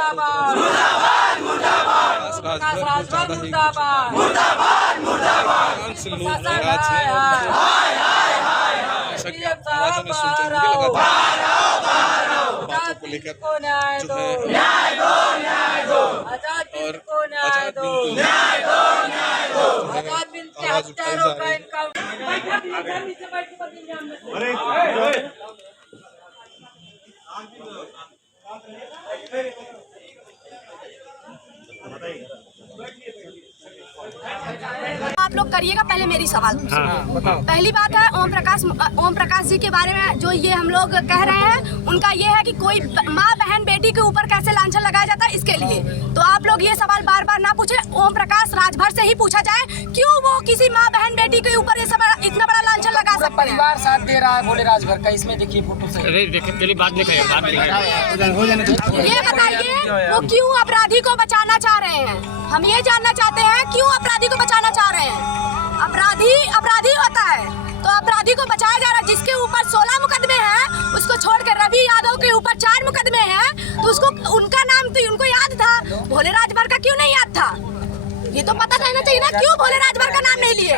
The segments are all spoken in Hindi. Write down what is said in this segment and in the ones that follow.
मुर्दाबाद मुर्दाबाद मुर्दाबाद राजभर मुर्दाबाद मुर्दाबाद मुर्दाबाद से लोग नाराज हैं हाय हाय हाय जैसा कि आप आवाज़ों में सुनते होंगे लगातार बातों को लेकर जो है और आजाद बिन को आवाज उठाई जा रही है। आप लोग करिएगा पहले मेरी सवाल। बताओ। पहली बात है ओम प्रकाश जी के बारे में जो ये हम लोग कह रहे हैं, उनका ये है कि कोई माँ बहन बेटी के ऊपर कैसे लांछन लगाया जाता है, इसके लिए तो आप लोग ये सवाल बार बार ना पूछे। ओम प्रकाश राजभर से ही पूछा जाए, क्यों वो किसी माँ बहन बेटी के ऊपर ये सब इतना बड़ा लांछन लगा सकते हैं? परिवार साथ दे रहा है बोले राजभर का, इसमें देखिए फोटो से। ये बताइए वो क्यों अपराधी को बचाना चाह रहे हैं? हम ये जानना चाहते हैं क्यों अपराधी को बचाना चाह रहे हैं। अपराधी होता है तो अपराधी को बचाया जा रहा है। जिसके ऊपर 16 मुकदमे हैं उसको छोड़कर रवि यादव के ऊपर 4 मुकदमे हैं, तो उसको उनका नाम तो उनको याद था, भोले राजभर का क्यों नहीं याद था? ये तो पता रहना चाहिए ना, क्यों भोले राजभर का नाम नहीं लिए?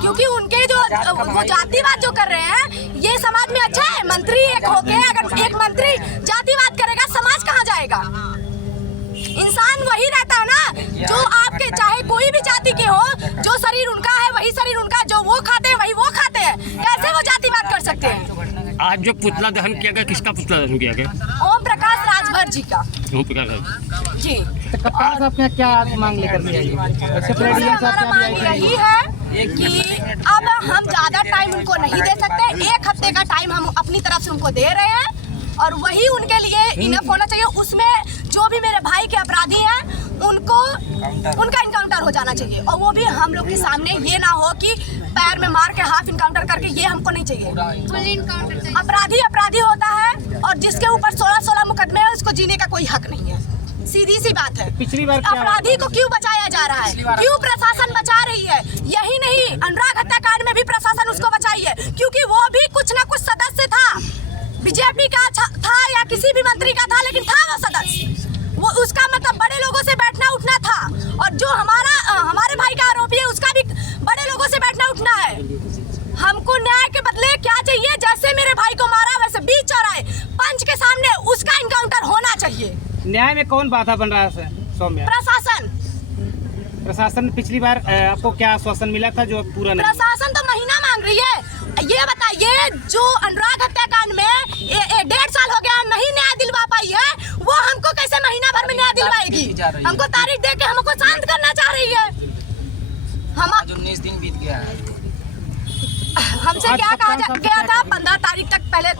क्योंकि उनके जो वो जातिवाद जो कर रहे हैं ये समाज में अच्छा है। मंत्री एक होके अगर एक मंत्री जातिवाद करेगा समाज कहाँ जाएगा? इंसान वही रहता है ना जो आपके चाहे कोई भी जाति के हो, जो शरीर उनका है वही शरीर उनका, जो वो खाते हैं वही वो खाते हैं। कैसे वो जातिवाद कर सकते हैं? आज जो पुतला दहन किया गया, किसका पुतला दहन किया गया? ओम प्रकाश राजभर जी का। ओम प्रकाश जी। कप्तान साहब ने क्या मांग लेकर के आई? हमारा मांग यही है कि अब हम ज्यादा टाइम उनको नहीं दे सकते। 1 हफ्ते का टाइम हम अपनी तरफ से उनको दे रहे हैं और वही उनके लिए इनफ होना चाहिए। उसमें जो भी मेरे भाई के अपराधी हैं उनका इनकाउंटर हो जाना चाहिए, और वो भी हम लोग के सामने। ये ना हो कि पैर में मार के हाफ इनकाउंटर करके, ये हमको नहीं चाहिए। अपराधी होता है और जिसके ऊपर 16 मुकदमे है उसको जीने का कोई हक नहीं है। सीधी सी बात है। पिछली बार अपराधी को क्यों बचाया जा रहा है? क्यों प्रशासन बचा रही है? यही नहीं, अनुराग हत्याकांड में भी प्रशासन उसको बचाई है क्योंकि वो भी कुछ ना कुछ सदस्य था, बीजेपी का था या किसी भी मंत्री का था, लेकिन था वो सदस्य। वो उसका मतलब बड़े लोगों से बैठना उठना था, और जो हमारे भाई का आरोपी है उसका भी बड़े लोगों से बैठना उठना है। हमको न्याय के बदले क्या चाहिए? जैसे मेरे भाई को मारा वैसे बीच चौराहे पंच के सामने उसका इनकाउंटर होना चाहिए। न्याय में कौन बाधा बन रहा है सौम्या? प्रशासन पिछली बार आपको क्या आश्वासन मिला था जो पूरा नहीं? प्रशासन तो महीना मांग रही है। ये बताइए जो अनुराग हत्याकांड में 1.5 साल हो गया नहीं न्याय दिलवा पाई है, वो हमको कैसे महीना भर में न्याय दिलवाएगी? हमको तारीख दे के हमको शांत करना चाह रही है। हम 19 दिन बीत गया है। हमसे क्या कहा गया था? 15 तारीख तक, पहले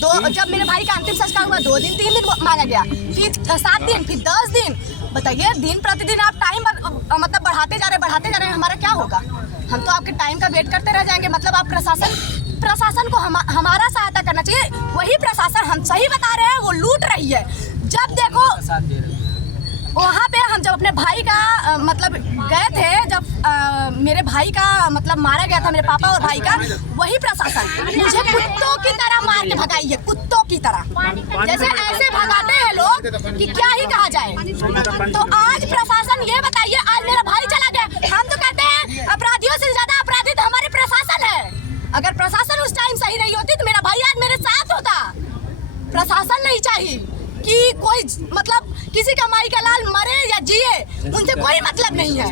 2 जब मेरे भाई का अंतिम संस्कार हुआ 2 दिन 3 दिन मांगा गया, फिर 7 दिन, फिर 10 दिन। बताइए दिन प्रतिदिन आप टाइम मतलब बढ़ाते जा रहे हैं, हमारा क्या होगा? हम तो आपके टाइम का वेट करते रह जाएंगे। मतलब आप प्रशासन को हमारा सहायता करना चाहिए। वही प्रशासन, हम सही बता रहे हैं, वो लूट रही है। जब देखो वहाँ पे हम जब अपने भाई का मतलब गए थे, जब मेरे भाई का मतलब मारा गया था, मेरे पापा और भाई का, वही प्रशासन मुझे कुत्तों की तरह मार के भगाई है, कुत्तों की तरह। जैसे ऐसे भगाते हैं लोग कि क्या ही कहा जाए। तो आज प्रशासन, ये बताइए, आज मेरा भाई चला गया। हम तो कहते हैं अपराधियों से ज्यादा अपराधी तो हमारे प्रशासन है। अगर प्रशासन उस टाइम सही नहीं होती तो मेरा भाई आज मेरे साथ होता। प्रशासन नहीं चाहिए कि कोई मतलब किसी का माई का लाल मरे या जिए, उनसे कोई मतलब नहीं है।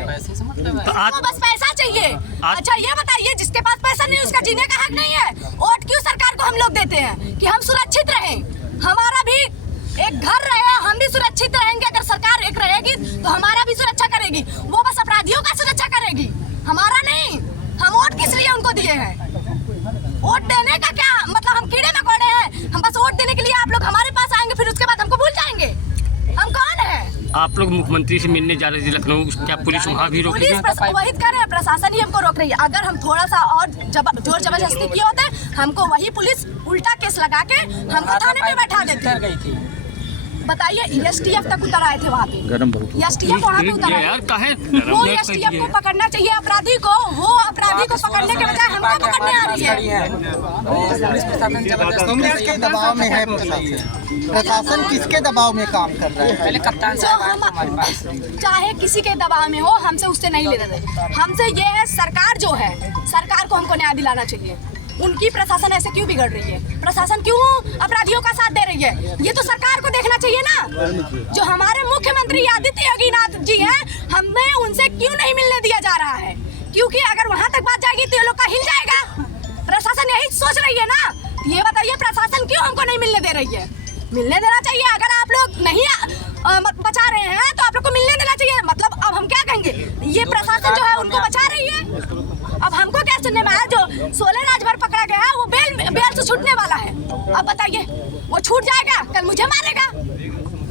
तो बस पैसा चाहिए। अच्छा ये बताइए, जिसके पास पैसा नहीं उसका जीने का हक नहीं है? वोट क्यों सरकार को हम लोग देते हैं? कि हम सुरक्षित रहें, हमारा भी एक घर रहे, हम भी सुरक्षित रहेंगे। अगर सरकार एक रहेगी तो हमारा भी सुरक्षा करेगी, वो बस अपराधियों का सुरक्षा करेगी, हमारा नहीं। हम वोट किस लिए उनको दिए हैं? वोट देने का क्या मतलब? हम कीड़े मकोड़े हैं? हम बस वोट देने के लिए आप लोग हमारे पास आएंगे, फिर उसके बाद हमको भूल जाएंगे? हम कौन है? आप लोग मुख्यमंत्री से मिलने जा रहे थे लखनऊ, क्या पुलिस वहाँ भी रोक रही है? पुलिस वही कर रहे हैं, प्रशासन ही हमको रोक रही है। अगर हम थोड़ा सा और जोर जबरदस्ती किए होते, हमको वही पुलिस उल्टा केस लगा के हमको थाने पे बैठा देती। बताइए एसटीएफ तक उतर आए थे वहाँ पे, एसटीएफ वहाँ पे उतर आए। यार काहे वो एसटीएफ को पकड़ना चाहिए अपराधी को, वो अपराधी को पकड़ने के बजाय हमको पकड़ने आ रही है। किसके दबाव में है प्रशासन, किसके दबाव में काम कर रहा है? पहले कप्तान जो हम चाहे किसी के दबाव में हो, हमसे उससे नहीं लेने दें। हमसे ये है सरकार जो है, सरकार को हमको न्याय दिलाना चाहिए। उनकी प्रशासन ऐसे क्यों बिगड़ रही है, प्रशासन क्यों अपराधियों का साथ दे रही है, ये तो सरकार को देखना चाहिए ना। जो हमारे मुख्यमंत्री आदित्य योगीनाथ जी हैं, हमें उनसे क्यों नहीं मिलने दिया जा रहा है? क्योंकि अगर वहाँ तक बात जाएगी तो ये लोग का हिल जाएगा। प्रशासन यही सोच रही है ना। ये बताइए प्रशासन क्यों हमको नहीं मिलने दे रही है? मिलने देना चाहिए। अगर आप लोग नहीं बचा रहे हैं तो आप लोग को मिलने देना चाहिए। मतलब अब हम क्या कहेंगे, ये प्रशासन जो है उनको बचा रही है। अब हमको क्या सुनने में आया, जो 16 राजभर पकड़ा गया है वो बेल से छूटने वाला है। अब बताइए वो छूट जाएगा, कल मुझे मारेगा,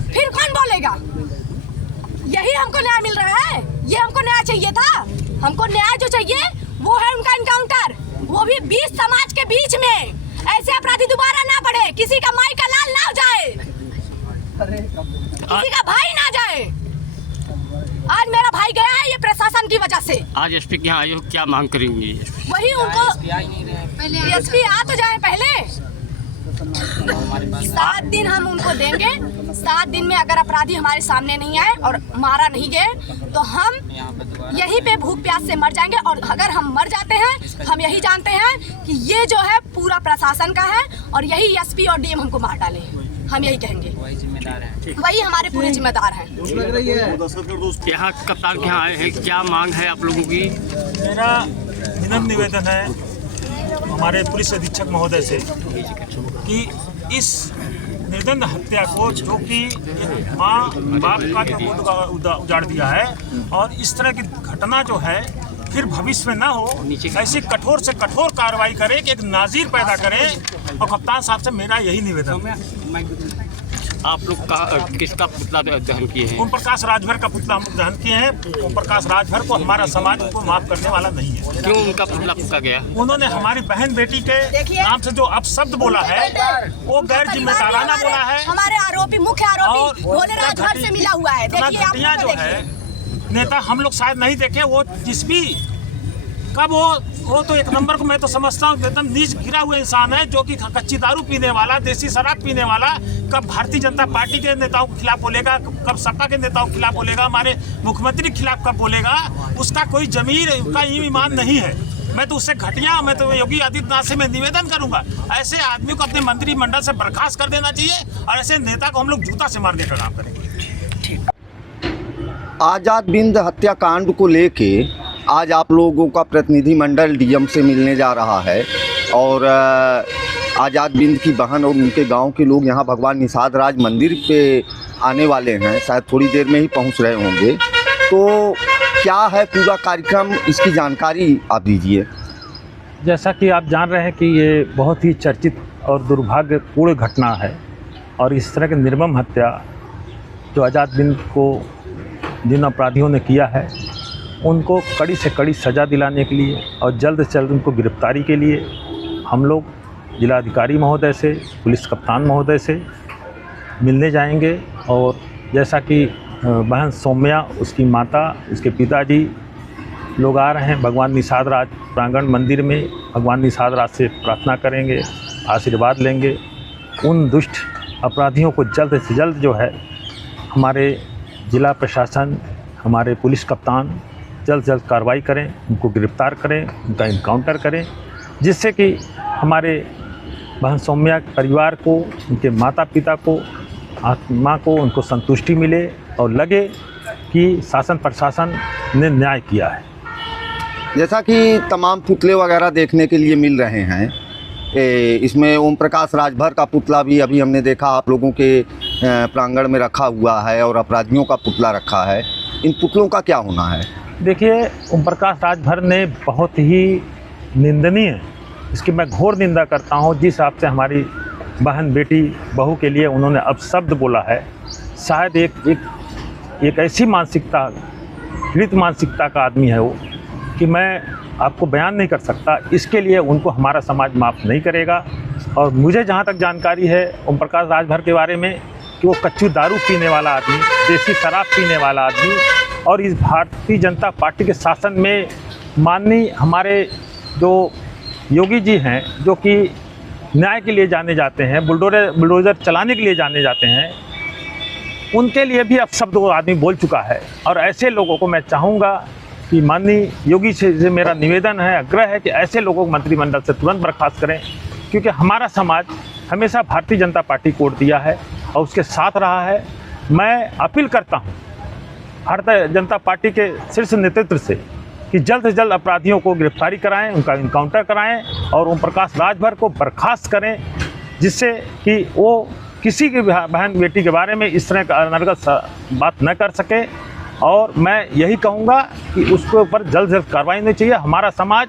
फिर कौन बोलेगा? यही हमको न्याय मिल रहा है, ये हमको न्याय चाहिए था। हमको न्याय जो चाहिए वो है उनका इनकाउंटर, वो भी 20 समाज के बीच में। ऐसे अपराधी दोबारा ना बढ़े, किसी का माई का लाल ना जाए, किसी का भाई ना जाए। आज मेरा भाई गया है ये प्रशासन की वजह से। आज एसपी के यहाँ आए हो, क्या मांग करेंगे? वही उनको एसपी आ तो जाए पहले। 7 दिन हम उनको देंगे। 7 दिन में अगर अपराधी हमारे सामने नहीं आए और मारा नहीं गए तो हम यहीं पे भूख प्यास से मर जाएंगे। और अगर हम मर जाते हैं, हम यही जानते हैं कि ये जो है पूरा प्रशासन का है और यही एसपी और डीएम हमको मार डाले हैं। हम यही कहेंगे, वही हमारे पूरे जिम्मेदार हैं। यहाँ कप्तान के यहाँ आए हैं, क्या मांग है आप लोगों की? मेरा विनम्र निवेदन है हमारे पुलिस अधीक्षक महोदय से कि इस निर्दयी हत्या को, जो कि माँ बाप का जो उजाड़ दिया है, और इस तरह की घटना जो है फिर भविष्य में ना हो, ऐसी कठोर से कठोर कार्रवाई करें कि एक नाजीर पैदा करें। और कप्तान साहब से मेरा यही निवेदन है। आप लोग का किसका पुतला दहन किए हैं? ओम प्रकाश राजभर का पुतला हम दहन किए हैं। ओम प्रकाश राजभर को हमारा समाज को माफ करने वाला नहीं है। क्यों उनका पुतला फूका गया? उन्होंने हमारी बहन बेटी के नाम से जो अपशब्द बोला है वो गैर जिम्मेदाराना बोला है। हमारे आरोपी, मुख्य आरोपी भोले राजभर से मिला हुआ है। देखिए घटिया जो है नेता हम लोग शायद नहीं देखे, वो जिस भी कब वो तो एक नंबर को मैं तो समझता हूँ एकदम नीच गिरा हुआ इंसान है, जो कि कच्ची दारू पीने वाला, देसी शराब पीने वाला। कब भारतीय जनता पार्टी के नेताओं के खिलाफ बोलेगा, कब सपा के नेताओं के खिलाफ बोलेगा, हमारे मुख्यमंत्री के खिलाफ कब बोलेगा, उसका कोई जमीर का ईमान नहीं है। मैं तो उससे घटिया, मैं तो योगी आदित्यनाथ से मैं निवेदन करूंगा, ऐसे आदमी को अपने मंत्रिमंडल से बर्खास्त कर देना चाहिए और ऐसे नेता को हम लोग जूता से मारने का काम करेंगे। आज़ाद बिंद हत्याकांड को लेके आज आप लोगों का प्रतिनिधिमंडल डीएम से मिलने जा रहा है और आज़ाद बिंद की बहन और उनके गांव के लोग यहाँ भगवान निषाद राज मंदिर पे आने वाले हैं, शायद थोड़ी देर में ही पहुँच रहे होंगे। तो क्या है पूरा कार्यक्रम, इसकी जानकारी आप दीजिए। जैसा कि आप जान रहे हैं कि ये बहुत ही चर्चित और दुर्भाग्यपूर्ण घटना है और इस तरह की निर्मम हत्या जो आज़ाद बिंद को जिन अपराधियों ने किया है उनको कड़ी से कड़ी सज़ा दिलाने के लिए और जल्द से जल्द उनको गिरफ्तारी के लिए हम लोग जिलाधिकारी महोदय से, पुलिस कप्तान महोदय से मिलने जाएंगे। और जैसा कि बहन सौम्या, उसकी माता, उसके पिताजी लोग आ रहे हैं भगवान निषाद राज प्रांगण मंदिर में, भगवान निषाद राज से प्रार्थना करेंगे, आशीर्वाद लेंगे। उन दुष्ट अपराधियों को जल्द से जल्द जो है हमारे जिला प्रशासन, हमारे पुलिस कप्तान जल्द से जल्द कार्रवाई करें, उनको गिरफ्तार करें, उनका इनकाउंटर करें, जिससे कि हमारे बहन सौम्या परिवार को, उनके माता पिता को, आत्मा को, उनको संतुष्टि मिले और लगे कि शासन प्रशासन ने न्याय किया है। जैसा कि तमाम पुतले वगैरह देखने के लिए मिल रहे हैं, इसमें ओम प्रकाश राजभर का पुतला भी अभी हमने देखा आप लोगों के प्रांगण में रखा हुआ है और अपराधियों का पुतला रखा है। इन पुतलों का क्या होना है? देखिए, ओम प्रकाश राजभर ने बहुत ही निंदनीय, इसकी मैं घोर निंदा करता हूँ, जिस हिसाब से हमारी बहन बेटी बहू के लिए उन्होंने अपशब्द बोला है। शायद एक ऐसी मानसिकता, पीड़ित मानसिकता का आदमी है वो कि मैं आपको बयान नहीं कर सकता। इसके लिए उनको हमारा समाज माफ़ नहीं करेगा। और मुझे जहाँ तक जानकारी है ओम प्रकाश राजभर के बारे में कि कि वो कच्ची दारू पीने वाला आदमी, देसी शराब पीने वाला आदमी और इस भारतीय जनता पार्टी के शासन में माननीय हमारे जो योगी जी हैं, जो कि न्याय के लिए जाने जाते हैं, बुलडोज़र चलाने के लिए जाने जाते हैं, उनके लिए भी अपशब्द वो आदमी बोल चुका है। और ऐसे लोगों को मैं चाहूँगा कि माननीय योगी से मेरा निवेदन है, आग्रह है कि ऐसे लोगों को मंत्रिमंडल से तुरंत बर्खास्त करें, क्योंकि हमारा समाज हमेशा भारतीय जनता पार्टी को वोट दिया है और उसके साथ रहा है। मैं अपील करता हूँ भारतीय जनता पार्टी के शीर्ष नेतृत्व से कि जल्द से जल्द अपराधियों को गिरफ्तारी कराएं, उनका इनकाउंटर कराएं और ओम प्रकाश राजभर को बर्खास्त करें, जिससे कि वो किसी की बहन बेटी के बारे में इस तरह का अनर्गल बात न कर सके। और मैं यही कहूँगा कि उसके ऊपर जल्द से जल्द कार्रवाई होनी चाहिए। हमारा समाज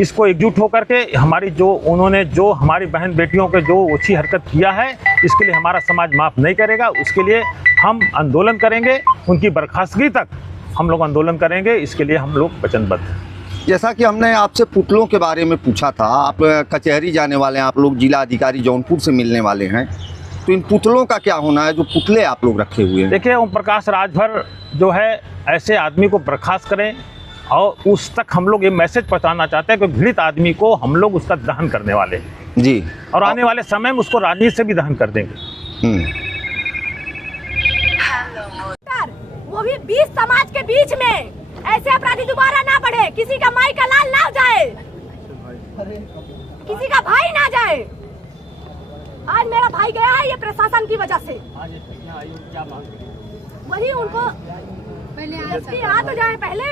इसको एकजुट होकर के हमारी उन्होंने जो हमारी बहन बेटियों के जो ओछी हरकत किया है, इसके लिए हमारा समाज माफ़ नहीं करेगा। उसके लिए हम आंदोलन करेंगे, उनकी बर्खास्तगी तक हम लोग आंदोलन करेंगे। इसके लिए हम लोग वचनबद्ध हैं। जैसा कि हमने आपसे पुतलों के बारे में पूछा था, आप कचहरी जाने वाले हैं, आप लोग जिला अधिकारी जौनपुर से मिलने वाले हैं, तो इन पुतलों का क्या होना है जो पुतले आप लोग रखे हुए हैं? देखिए, ओम प्रकाश राजभर जो है ऐसे आदमी को बर्खास्त करें और उस तक हम लोग ये मैसेज पहुंचाना चाहते हैं कि पीड़ित आदमी को हम लोग उसका दहन करने वाले हैं जी, और आने वाले समय में उसको राजनीति से भी दहन कर देंगे। वो भी 20 समाज के बीच में ऐसे अपराधी दोबारा ना बढ़े, किसी का माई का लाल ना जाए, किसी का भाई ना जाए। आज मेरा भाई गया है ये प्रशासन की वजह से। वही उनको पहले आ तो जाए पहले।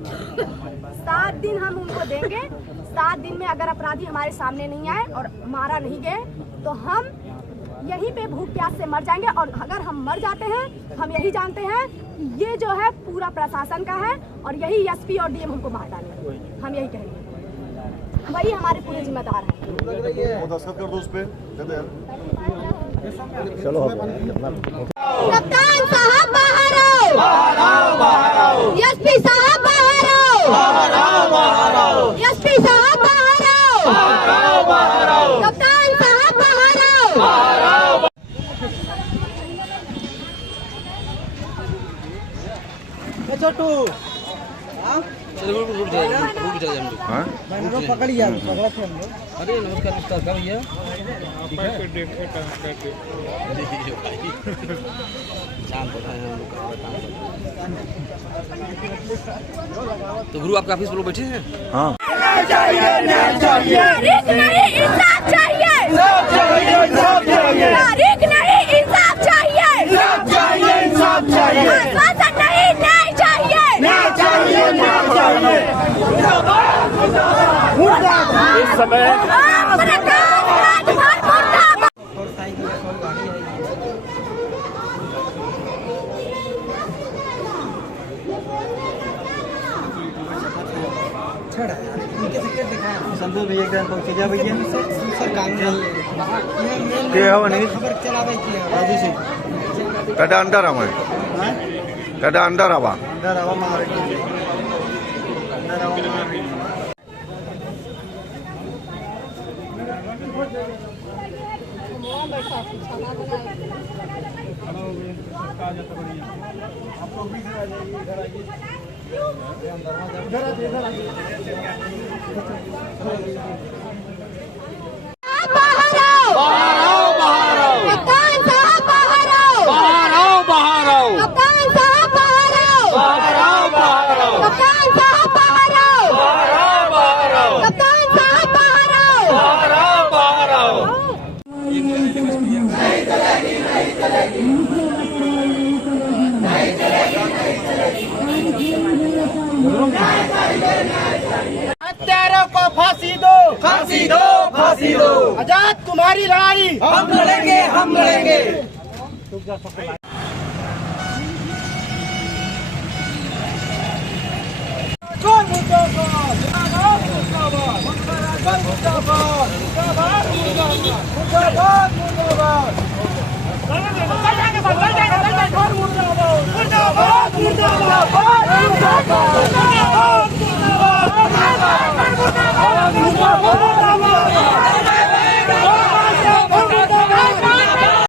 7 दिन हम उनको देंगे। 7 दिन में अगर अपराधी हमारे सामने नहीं आए और मारा नहीं गए तो हम यहीं पे भूख प्यास से मर जाएंगे। और अगर हम मर जाते हैं, हम यही जानते हैं कि ये जो है पूरा प्रशासन का है और यही एसपी और डीएम हमको मार डालेंगे। हम यही कहेंगे, वही हमारे पूरे जिम्मेदार हैं। कप्तान साहब बाहर आओ, एसपी साहब बाहर आओ, एसपी साहब बाहर आओ, कप्तान साहब बाहर आओ। छोटू पकड़िए, पकड़ा थे हम लोग। अरे नमस्कार नमस्कार भैया। तो गुरु आपके ऑफिस पर लोग बैठे हैं? हाँ, इस समय संतोष भैया एकदम पहुंचे जा भैया सर काम नहीं खबर चलावे की राजू से कदा अंदर आवा, कदा अंदर आवा मार हत्यारों को फांसी दो, फांसी दो, फांसी दो। आजाद तुम्हारी लड़ाई हम लड़ेंगे, हम लड़ेंगे। मुर्दाबाद